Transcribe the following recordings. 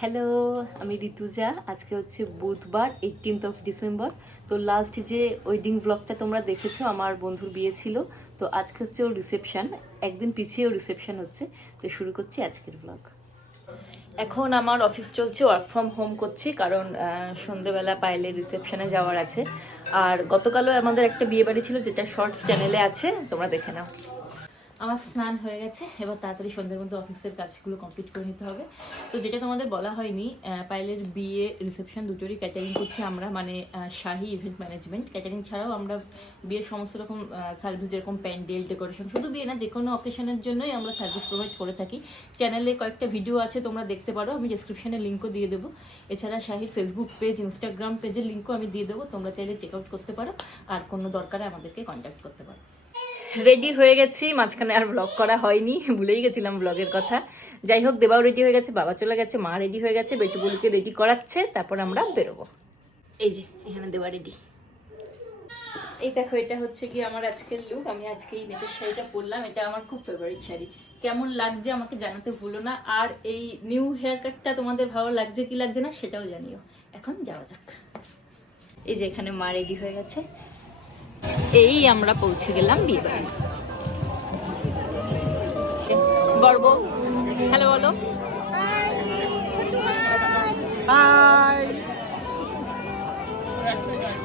Hello, আমি ঋতুজা। আজকে হচ্ছে বুধবার 18 ডিসেম্বর। তো লাস্ট যে ওয়েডিং ব্লগটা তোমরা দেখেছো, আমার বন্ধুর বিয়ে ছিল। তো আজকে হচ্ছে ওর রিসেপশন, একদিন পিছিয়ে ওর রিসেপশন হচ্ছে। তো শুরু করছি আজকের ব্লগ। এখন আমার অফিস চলছে, ওয়ার্ক ফ্রম হোম করছি, কারণ সন্ধেবেলা পাইলে রিসেপশনে যাওয়ার আছে। আর গতকালও আমাদের একটা বিয়ে বাড়ি ছিল, যেটা শর্টস চ্যানেলে আছে, তোমরা দেখে নাও। আমার স্নান হয়ে গেছে, এবার তাড়াতাড়ি সন্ধ্যের মধ্যে অফিসের কাজগুলো কমপ্লিট করে নিতে হবে। তো যেটা তোমাদের বলা হয়নি, পাইলের বিয়ে রিসেপশন দুটোরই ক্যাটারিং করছি আমরা, মানে শাহি ইভেন্ট ম্যানেজমেন্ট। ক্যাটারিং ছাড়াও আমরা বিয়ের সমস্ত রকম সার্ভিস, যেরকম প্যান্ডেল ডেকোরেশন, শুধু বিয়ে না, যে কোনো অকেশনের জন্যই আমরা সার্ভিস প্রোভাইড করে থাকি। চ্যানেলে কয়েকটা ভিডিও আছে, তোমরা দেখতে পারো, আমি ডিসক্রিপশনে লিঙ্কও দিয়ে দেবো। এছাড়া শাহির ফেসবুক পেজ, ইনস্টাগ্রাম পেজের লিঙ্কও আমি দিয়ে দেবো, তোমরা চাইলে চেক আউট করতে পারো। আর কোনো দরকারে আমাদেরকে কন্ট্যাক্ট করতে পারো। রেডি হয়ে গেছি, মাঝখানে আর ব্লগ করা হয়নি, ভুলেই গেছিলাম ব্লগের কথা। যাই হোক, দেবাও রেডি হয়ে গেছে, বাবা চলে গেছে, মা রেডি হয়ে গেছে, বেটুবুলুকে রেডি করাচ্ছে, তারপর আমরা বেরোবো। এই যে এখানে দেবা রেডি। এই দেখো, এটা হচ্ছে কি আমার আজকের লুক। আমি আজকে এই নেটের শাড়িটা পরলাম, এটা আমার খুব ফেভারিট শাড়ি। কেমন লাগছে আমাকে জানাতে ভুলো না। আর এই নিউ হেয়ার কাটটা তোমাদের ভালো লাগছে কি লাগছে না সেটাও জানিও। এখন যাওয়া যাক। এই যে এখানে মা রেডি হয়ে গেছে, এই আমরা পৌঁছে গেলাম বিয়ে বাড়ি। বড় বউ হ্যালো বলো।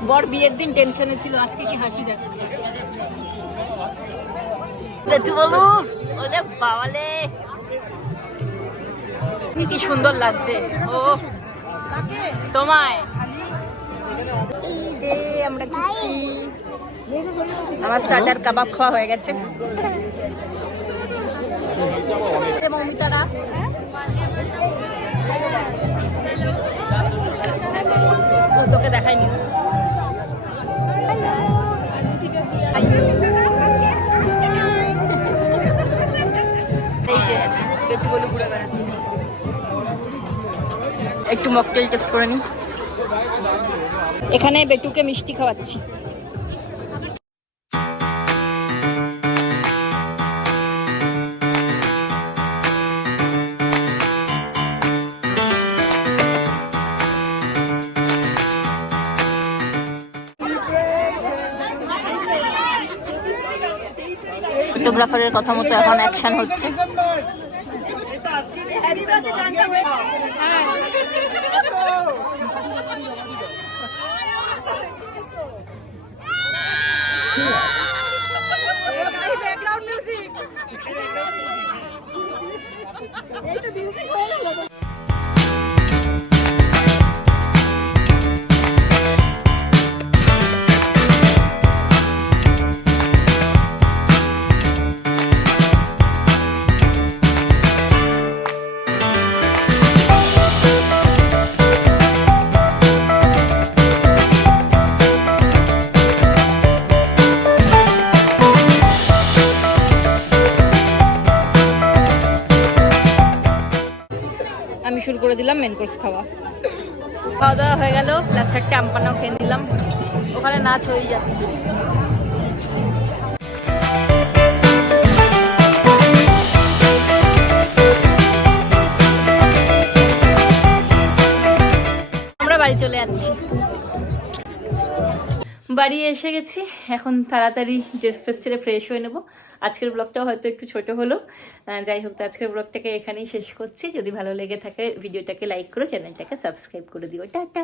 বর বিয়ের দিন টেনশনে ছিল, আজকে কি হাসি দেখো। বলো, ওরে বাবালে কি সুন্দর লাগছে। ও তোমায়, এই যে আমরা খাচ্ছি। আমার স্টার্টার কাবাব খাওয়া হয়ে গেছে। মমিতারা তোকে দেখাইনি। এই যে বেটু বলে ঘুরে বেড়াচ্ছে। একটু মকটেল টেস্ট করে নি। এখানে বেটুকে মিষ্টি খাওয়াচ্ছি। ফটোগ্রাফারের কথা মতো এখন অ্যাকশন হচ্ছে। আমি শুরু করে দিলাম মেন কোর্স খাওয়া। খাওয়া দাওয়া হয়ে গেল, লাস্ট একটা আমপানাও খেয়ে নিলাম। ওখানে নাচ হয়ে যাচ্ছে। আমরা বাড়ি চলে যাচ্ছি। বাড়ি এসে গেছি, এখন তাড়াতাড়ি ড্রেস ফ্রেস ছেড়ে ফ্রেশ হয়ে নেবো। আজকের ব্লগটাও হয়তো একটু ছোট হলো, যাই হোক, তো আজকের ব্লগটাকে এখানেই শেষ করছি। যদি ভালো লেগে থাকে ভিডিওটাকে লাইক করো, চ্যানেলটাকে সাবস্ক্রাইব করে দিও। টাটা।